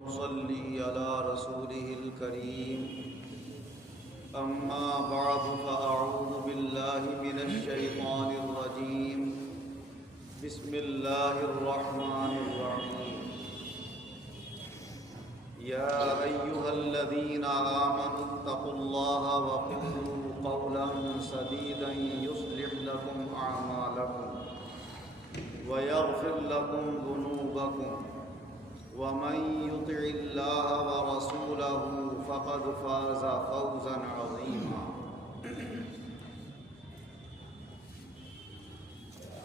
صلی علی رسوله الکریم اما بعد فاعوذ باللہ من الشیطان الرجیم بسم اللہ الرحمن الرحیم یا ایہا الذین آمنوا اتقوا اللہ وقولوا قولا سدیدا یصلح لکم اعمالکم ویغفر لکم ذنوبکم ومن يطع الله ورسوله فقد فاز فوزا عظيما۔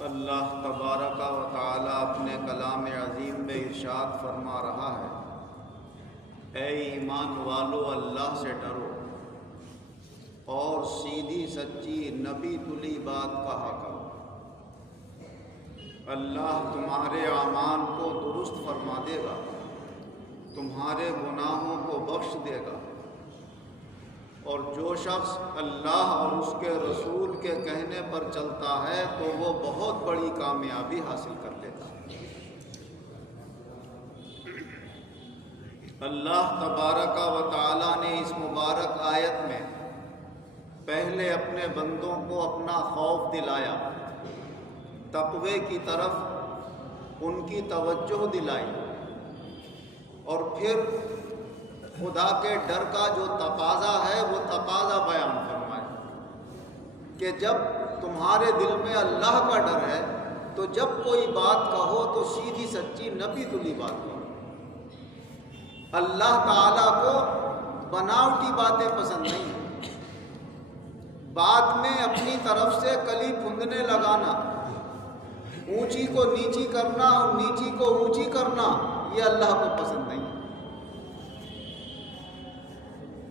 اللہ تبارک و تعالی اپنے کلام عظیم میں ارشاد فرما رہا ہے، اے ایمان والو اللہ سے ڈرو اور سیدھی سچی نبی تلی بات کہا کرو۔ اللہ تمہارے اعمال کو درست فرما دے گا، تمہارے گناہوں کو بخش دے گا، اور جو شخص اللہ اور اس کے رسول کے کہنے پر چلتا ہے تو وہ بہت بڑی کامیابی حاصل کر لیتا ہے۔ اللہ تبارک و تعالی نے اس مبارک آیت میں پہلے اپنے بندوں کو اپنا خوف دلایا، تقوی کی طرف ان کی توجہ دلائی، اور پھر خدا کے ڈر کا جو تقاضا ہے وہ تقاضا بیان فرمایا کہ جب تمہارے دل میں اللہ کا ڈر ہے تو جب کوئی بات کہو تو سیدھی سچی نبی تلی بات کہو۔ اللہ تعالیٰ کو بناوٹی باتیں پسند نہیں ہیں، بات میں اپنی طرف سے کلی پھندنے لگانا، اونچی کو نیچی کرنا اور نیچی کو اونچی کرنا، یہ اللہ کو پسند نہیں۔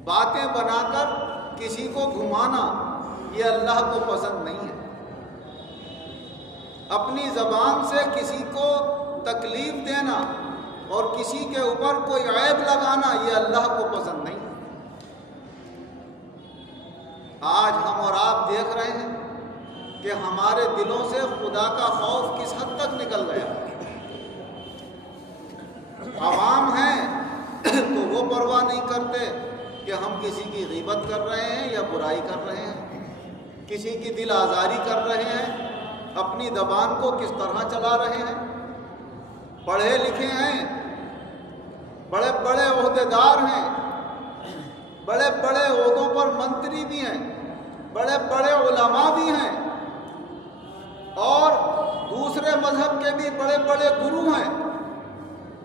باتیں بنا کر کسی کو گھمانا یہ اللہ کو پسند نہیں ہے۔ اپنی زبان سے کسی کو تکلیف دینا اور کسی کے اوپر کوئی عیب لگانا یہ اللہ کو پسند نہیں۔ آج ہم اور آپ دیکھ رہے ہیں کہ ہمارے دلوں سے خدا کا خوف کس حد تک نکل گیا۔ عوام ہیں تو وہ پرواہ نہیں کرتے کہ ہم کسی کی غیبت کر رہے ہیں یا برائی کر رہے ہیں، کسی کی دل آزاری کر رہے ہیں، اپنی زبان کو کس طرح چلا رہے ہیں۔ پڑھے لکھے ہیں، بڑے بڑے عہدیدار ہیں، بڑے بڑے عہدوں پر منتری بھی ہیں، بڑے بڑے علماء بھی ہیں، اور دوسرے مذہب کے بھی بڑے بڑے گرو ہیں،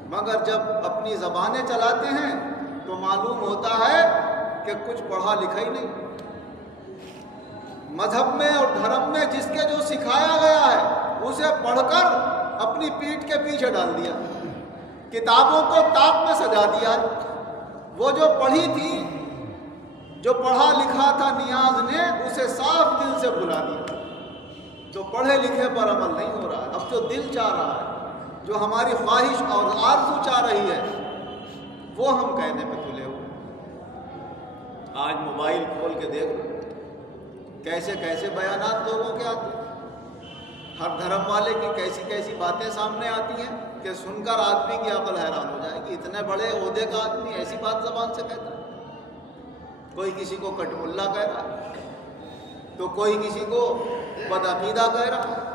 مگر جب اپنی زبانیں چلاتے ہیں تو معلوم ہوتا ہے کہ کچھ پڑھا لکھا ہی نہیں۔ مذہب میں اور دھرم میں جس کے جو سکھایا گیا ہے اسے پڑھ کر اپنی پیٹھ کے پیچھے ڈال دیا، کتابوں کو طاق میں سجا دیا۔ وہ جو پڑھی تھی، جو پڑھا لکھا تھا نیاز نے، اسے صاف دل سے بھلا دیا۔ جو پڑھے لکھے پر عمل نہیں ہو رہا ہے، اب جو دل چاہ رہا ہے، جو ہماری خواہش اور آرزو چاہ رہی ہے، وہ ہم کہنے پہ تلے ہوئے۔ آج موبائل کھول کے دیکھ لو، کیسے کیسے بیانات لوگوں کے آتے ہیں، ہر دھرم والے کی کیسی کیسی باتیں سامنے آتی ہیں کہ سن کر آدمی کی عقل حیران ہو جائے گی۔ اتنے بڑے عہدے کا آدمی ایسی بات زبان سے کہتا ہے۔ کوئی کسی کو کٹ ملا کہہ رہا ہے، تو کوئی کسی کو بدعقیدہ کہہ رہا ہے،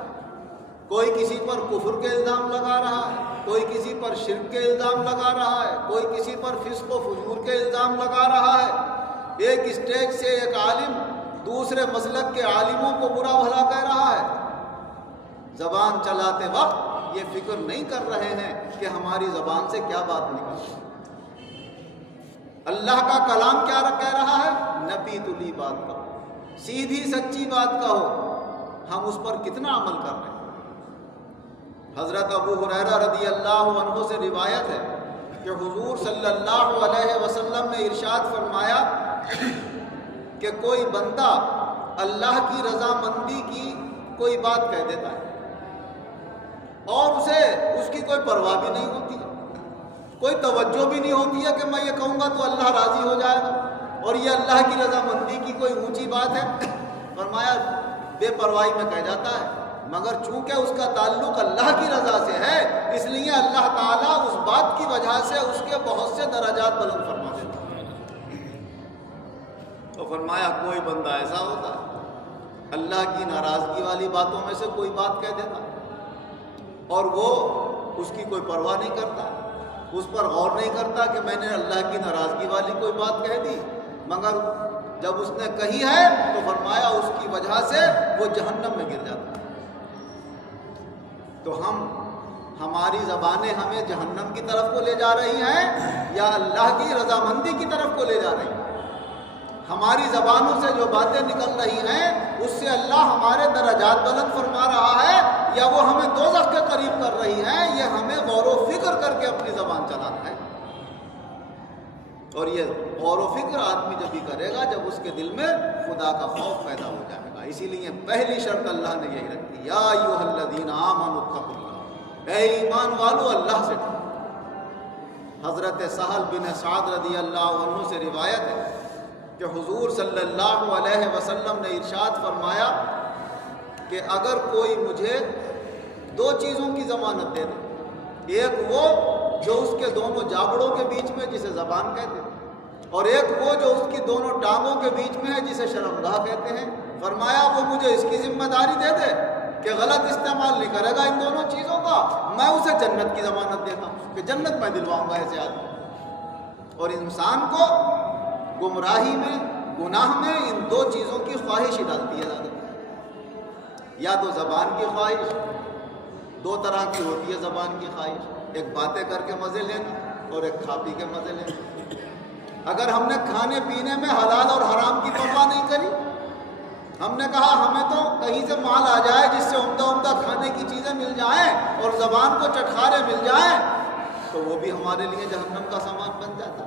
کوئی کسی پر کفر کے الزام لگا رہا ہے، کوئی کسی پر شرک کے الزام لگا رہا ہے، کوئی کسی پر فسق و فجور کے الزام لگا رہا ہے۔ ایک اسٹیج سے ایک عالم دوسرے مسلک کے عالموں کو برا بھلا کہہ رہا ہے۔ زبان چلاتے وقت یہ فکر نہیں کر رہے ہیں کہ ہماری زبان سے کیا بات نکل۔ اللہ کا کلام کیا کہہ رہا ہے؟ نبی تلی بات کہو، سیدھی سچی بات کہو۔ ہم اس پر کتنا عمل کر رہے ہیں؟ حضرت ابو ہریرہ رضی اللہ عنہ سے روایت ہے کہ حضور صلی اللہ علیہ وسلم نے ارشاد فرمایا کہ کوئی بندہ اللہ کی رضامندی کی کوئی بات کہہ دیتا ہے اور اسے اس کی کوئی پرواہ بھی نہیں ہوتی ہے، کوئی توجہ بھی نہیں ہوتی ہے کہ میں یہ کہوں گا تو اللہ راضی ہو جائے گا اور یہ اللہ کی رضامندی کی کوئی اونچی بات ہے۔ فرمایا بے پرواہی میں کہہ جاتا ہے، مگر چونکہ اس کا تعلق اللہ کی رضا سے ہے اس لیے اللہ تعالیٰ اس بات کی وجہ سے اس کے بہت سے درجات بلند فرما دیتا ہے۔ تو فرمایا کوئی بندہ ایسا ہوتا ہے اللہ کی ناراضگی والی باتوں میں سے کوئی بات کہہ دیتا اور وہ اس کی کوئی پرواہ نہیں کرتا، اس پر غور نہیں کرتا کہ میں نے اللہ کی ناراضگی والی کوئی بات کہہ دی، مگر جب اس نے کہی ہے تو فرمایا اس کی وجہ سے وہ جہنم میں گر جاتا ہے۔ تو ہماری زبانیں ہمیں جہنم کی طرف کو لے جا رہی ہیں یا اللہ کی رضامندی کی طرف کو لے جا رہی ہیں؟ ہماری زبانوں سے جو باتیں نکل رہی ہیں اس سے اللہ ہمارے درجات بلند فرما رہا ہے یا وہ ہمیں دوزخ کے قریب کر رہی ہیں؟ یہ ہمیں غور و فکر کر کے اپنی زبان چلانا ہے، اور یہ غور و فکر آدمی جب بھی کرے گا جب اس کے دل میں خدا کا خوف پیدا ہو جائے گا۔ اسی لیے پہلی شرط اللہ نے یہی رکھی، یا ایھا الذین آمنوا اتقوا اللہ، اے ایمان والو اللہ سے ڈرو۔ حضرت سہل بن سعد رضی اللہ عنہ سے روایت ہے کہ حضور صلی اللہ علیہ وسلم نے ارشاد فرمایا کہ اگر کوئی مجھے دو چیزوں کی ضمانت دے دے، ایک وہ جو اس کے دونوں جابڑوں کے بیچ میں جسے زبان کہتے ہیں، اور ایک وہ جو اس کی دونوں ٹانگوں کے بیچ میں ہے جسے شرمگاہ کہتے ہیں، فرمایا وہ مجھے اس کی ذمہ داری دے دے کہ غلط استعمال نہیں کرے گا ان دونوں چیزوں کا، میں اسے جنت کی ضمانت دیتا ہوں کہ جنت میں دلواؤں گا ایسے آدمی۔ اور انسان کو گمراہی میں گناہ میں ان دو چیزوں کی خواہش ہی ڈالتی ہے زیادہ، یا تو زبان کی خواہش، دو طرح کی ہوتی ہے زبان کی خواہش، ایک باتیں کر کے مزے لینا اور ایک کھا پی کے مزے لینا۔ اگر ہم نے کھانے پینے میں حلال اور حرام کی پرواہ نہیں کری، ہم نے کہا ہمیں تو کہیں سے مال آ جائے جس سے عمدہ عمدہ کھانے کی چیزیں مل جائیں اور زبان کو چٹخارے مل جائیں، تو وہ بھی ہمارے لیے جہنم کا سامان بن جاتا۔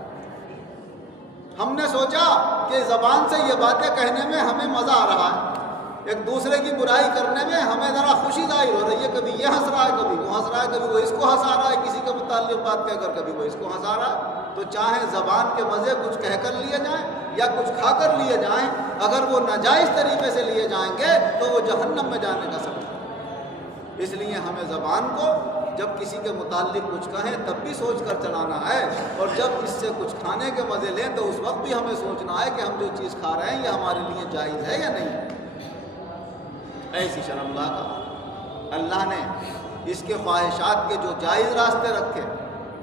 ہم نے سوچا کہ زبان سے یہ باتیں کہنے میں ہمیں مزہ آ رہا ہے، ایک دوسرے کی برائی کرنے میں ہمیں ذرا خوشی ظاہر ہو رہی ہے، کبھی یہ ہنس رہا ہے کبھی وہ ہنس رہا ہے، کبھی وہ اس کو ہنسا رہا ہے کسی کے متعلق بات کہہ کر، کبھی وہ اس کو ہنسا رہا ہے، تو چاہے زبان کے مزے کچھ کہہ کر لیے جائیں یا کچھ کھا کر لیے جائیں، اگر وہ ناجائز طریقے سے لیے جائیں گے تو وہ جہنم میں جانے کا سبب ہے۔ اس لیے ہمیں زبان کو جب کسی کے متعلق کچھ کہیں تب بھی سوچ کر چلانا ہے، اور جب اس سے کچھ کھانے کے مزے لیں تو اس وقت بھی ہمیں سوچنا ہے کہ ہم جو چیز کھا رہے ہیں یہ ہمارے لیے جائز ہے یا نہیں۔ ایسی شرمگاہ کا اللہ نے اس کے خواہشات کے جو جائز راستے رکھے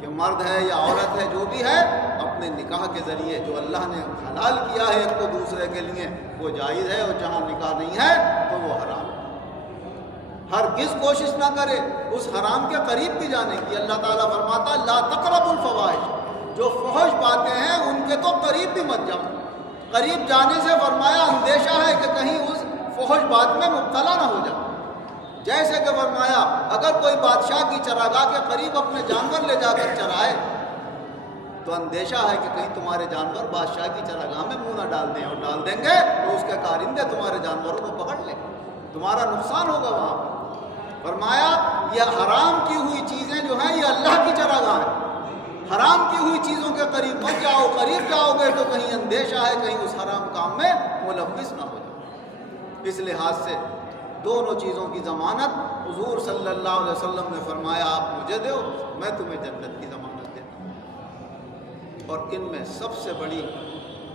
کہ مرد ہے یا عورت ہے جو بھی ہے اپنے نکاح کے ذریعے جو اللہ نے حلال کیا ہے ایک کو دوسرے کے لیے وہ جائز ہے، اور جہاں نکاح نہیں ہے تو وہ حرام ہے۔ ہرگز کوشش نہ کرے اس حرام کے قریب بھی جانے کی۔ اللہ تعالیٰ فرماتا لا تقربوا الفواحش، جو فحش باتیں ہیں ان کے تو قریب بھی مت جاؤ۔ قریب جانے سے فرمایا اندیشہ ہے کہ کہیں اس فحش بات میں مبتلا نہ ہو جاؤ۔ جیسے کہ فرمایا اگر کوئی بادشاہ کی چراگاہ کے قریب اپنے جانور لے جا کر چرائے تو اندیشہ ہے کہ کہیں تمہارے جانور بادشاہ کی چراگاہ میں منہ نہ ڈال دیں، اور ڈال دیں گے تو اس کے کارندے تمہارے جانوروں کو پکڑ لیں، تمہارا نقصان ہوگا وہاں پر۔ فرمایا یہ حرام کی ہوئی چیزیں جو ہیں یہ اللہ کی چراگاہ ہیں، حرام کی ہوئی چیزوں کے قریب مت جاؤ، قریب جاؤ گے تو کہیں اندیشہ ہے کہیں اس حرام کام میں ملوث نہ ہو جاؤ۔ اس لحاظ سے دونوں چیزوں کی ضمانت حضور صلی اللہ علیہ وسلم نے فرمایا آپ مجھے دو، میں تمہیں جنت کی ضمانت دیتا ہوں۔ اور ان میں سب سے بڑی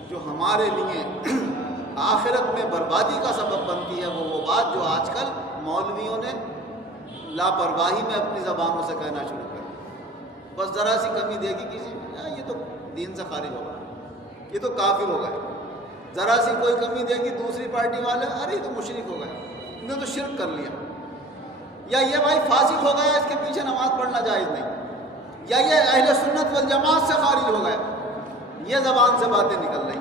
جو ہمارے لیے آخرت میں بربادی کا سبب بنتی ہے وہ بات جو آج کل مولویوں نے لاپرواہی میں اپنی زبانوں سے کہنا شروع کر دیا۔ بس ذرا سی کمی دے گی کسی میں یہ تو دین سے خارج ہو گیا، یہ تو کافر ہو گئے، ذرا سی کوئی کمی دے گی دوسری پارٹی والے ارے یہ تو مشرک ہو گئے، انہوں نے تو شرک کر لیا، یا یہ بھائی فاسق ہو گیا اس کے پیچھے نماز پڑھنا جائز نہیں، یا یہ اہل سنت والجماعت سے خارج ہو گیا، یہ زبان سے باتیں نکل رہی۔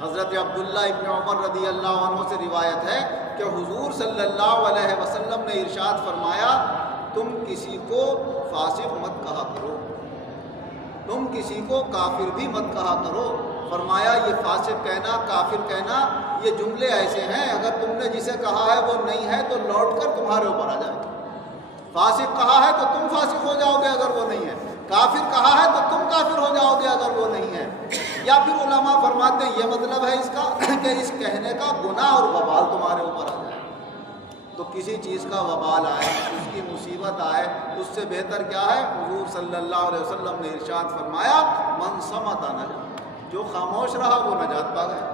حضرت عبداللہ ابن عمر رضی اللہ عنہ سے روایت ہے کہ حضور صلی اللہ علیہ وسلم نے ارشاد فرمایا تم کسی کو فاسق مت کہا کرو، تم کسی کو کافر بھی مت کہا کرو۔ فرمایا یہ فاسق کہنا کافر کہنا یہ جملے ایسے ہیں اگر تم نے جسے کہا ہے وہ نہیں ہے تو لوٹ کر تمہارے اوپر آ جائے۔ فاسق کہا ہے تو تم فاسق ہو جاؤ گے اگر وہ نہیں ہے، کافر کہا ہے تو تم کافر ہو جاؤ گے اگر وہ نہیں ہے۔ یا پھر علماء فرماتے ہیں یہ مطلب ہے اس کا کہ اس کہنے کا گناہ اور وبال تمہارے اوپر آ جائے۔ تو کسی چیز کا وبال آئے، اس کی مصیبت آئے، اس سے بہتر کیا ہے؟ حضور صلی اللہ علیہ وسلم نے ارشاد فرمایا من صمت نجا، جو خاموش رہا وہ نجات پا گیا۔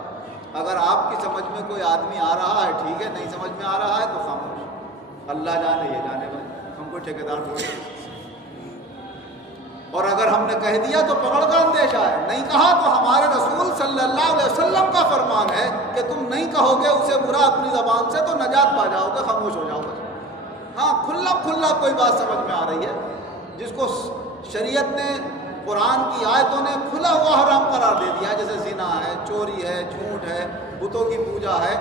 اگر آپ کی سمجھ میں کوئی آدمی آ رہا ہے ٹھیک ہے، نہیں سمجھ میں آ رہا ہے تو خاموش، اللہ جانے یہ جانے والے، ہم کو ٹھیکیدار تھوڑی ہیں۔ اور اگر ہم نے کہہ دیا تو پکڑ کا اندیشہ ہے، نہیں کہا تو ہمارے رسول صلی اللہ علیہ وسلم کا فرمان ہے کہ تم نہیں کہو گے اسے برا اپنی زبان سے تو نجات پا جاؤ گے، خاموش ہو جاؤ گے۔ ہاں کھلا کوئی بات سمجھ میں آ رہی ہے جس کو شریعت نے، قرآن کی آیتوں نے کھلا ہوا حرام قرار دے دیا، جیسے زنا ہے، چوری ہے، جھوٹ ہے، بتوں کی پوجا ہے،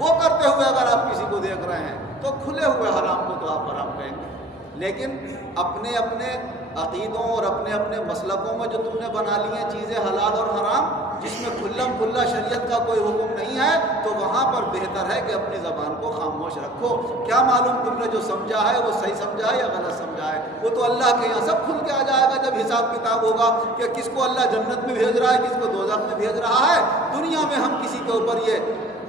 وہ کرتے ہوئے اگر آپ کسی کو دیکھ رہے ہیں تو کھلے ہوئے حرام کو تو آپ حرام کہیں گے۔ لیکن اپنے اپنے عقیدوں اور اپنے اپنے مسلکوں میں جو تم نے بنا لی ہیں چیزیں حلال اور حرام، جس میں کھلا شریعت کا کوئی حکم نہیں ہے، تو وہاں پر بہتر ہے کہ اپنی زبان کو خاموش رکھو۔ کیا معلوم تم نے جو سمجھا ہے وہ صحیح سمجھا ہے یا غلط سمجھا ہے؟ وہ تو اللہ کے یہاں سب کھل کے آ جائے گا جب حساب کتاب ہوگا کہ کس کو اللہ جنت میں بھیج رہا ہے، کس کو دوزخ میں بھیج رہا ہے۔ دنیا میں ہم کسی کے اوپر یہ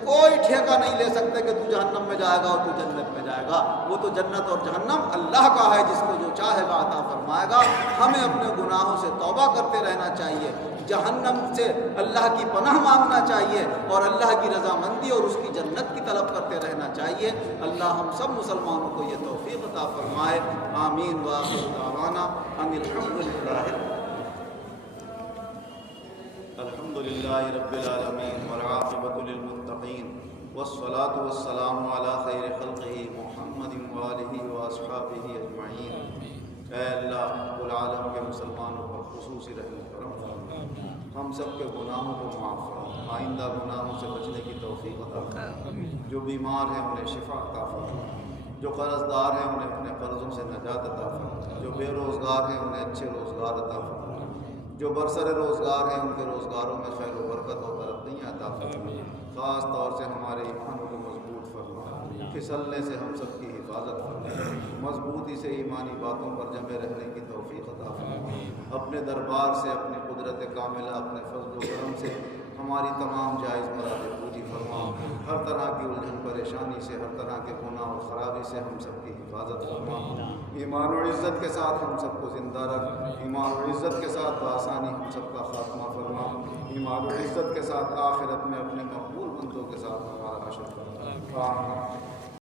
کوئی ٹھیکہ نہیں لے سکتے کہ تو جہنم میں جائے گا اور تو جنت میں جائے گا۔ وہ تو جنت اور جہنم اللہ کا ہے، جس کو جو چاہے گا عطا فرمائے گا۔ ہمیں اپنے گناہوں سے توبہ کرتے رہنا چاہیے، جہنم سے اللہ کی پناہ مانگنا چاہیے اور اللہ کی رضامندی اور اس کی جنت کی طلب کرتے رہنا چاہیے۔ اللہ ہم سب مسلمانوں کو یہ توفیق عطا فرمائے۔ آمین وآخر دعوانا ان الحمد للہ رب العالمین والعاقبۃ للمتقین والصلاة والسلام علی خیر خلقہ محمد وآلہ واصحابہ اجمعین۔ اے اللہ رب العالم کے مسلمانوں پر خصوصی رحم کرم فرما، ہم سب کے گناہوں کو معاف فرما، آئندہ گناہوں سے بچنے کی توفیق عطا فرما، جو بیمار ہیں انہیں شفا عطا فرما، جو قرض دار ہیں انہیں اپنے قرضوں سے نجات عطا فرما، جو بے روزگار ہیں انہیں اچھے روزگار عطا فرما، جو برسر روزگار ہیں ان کے روزگاروں میں خیر و برکت اور ترقیاں عطا فرما، خاص طور سے ہمارے ایمانوں کو مضبوط فرما، پھسلنے سے ہم سب کی حفاظت فرما، مضبوطی سے ایمانی باتوں پر جمے رہنے کی توفیق عطا فرما، اپنے دربار سے، اپنی قدرت کاملہ، اپنے فضل و کرم سے ہماری تمام جائز مرادیں پوری فرما، ہر طرح کی الجھن پریشانی سے، ہر طرح کے گناہ اور خرابی سے ہم سب کی حفاظت فرما، ایمان و عزت کے ساتھ ہم سب کو زندہ رکھ، ایمان و عزت کے ساتھ بآسانی ہم سب کا خاتمہ فرما، ایمان و عزت کے ساتھ آخرت میں اپنے مقبول بندوں کے ساتھ ہمارا حشر فرما۔